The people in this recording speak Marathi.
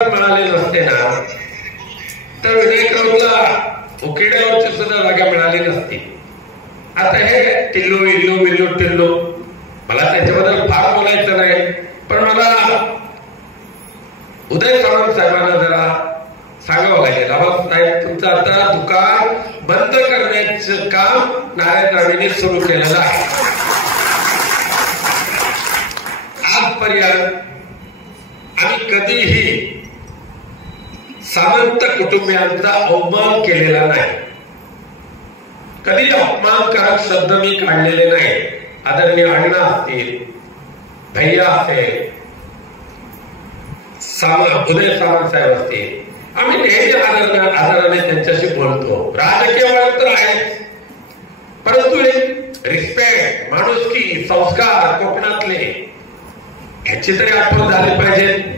मिळाले नसते ना तर विनायक राऊतला उकिड्यावरची सुद्धा जागा मिळाली नसती. आता हे टिल्लू इल्लू बिल्लू टिल्लू मला त्याच्याबद्दल फार बोलायचं नाही, पण मला उदय सामंत साहेबांना जरा सांगावं लागेल. साहेब तुमचं आता दुकान बंद करण्याचं काम नारायण राणेंनी सुरू केलेलं आहे. आजपर्यंत आम्ही कधीही सामंत कुटुंबियांचा अवमान केलेला नाही, कधी अपमानकारक शब्द मी काढलेले नाही. आदरणीय अण्णा असतील, भैया असेल, उदय सामंत साहेब असतील, आम्ही नेहमी आदराने त्यांच्याशी बोलतो. राजकीय वळण तर आहे, परंतु रिस्पेक्ट, माणुसकी, संस्कार कोकणातले ह्याची तरी आठवण झाली पाहिजे.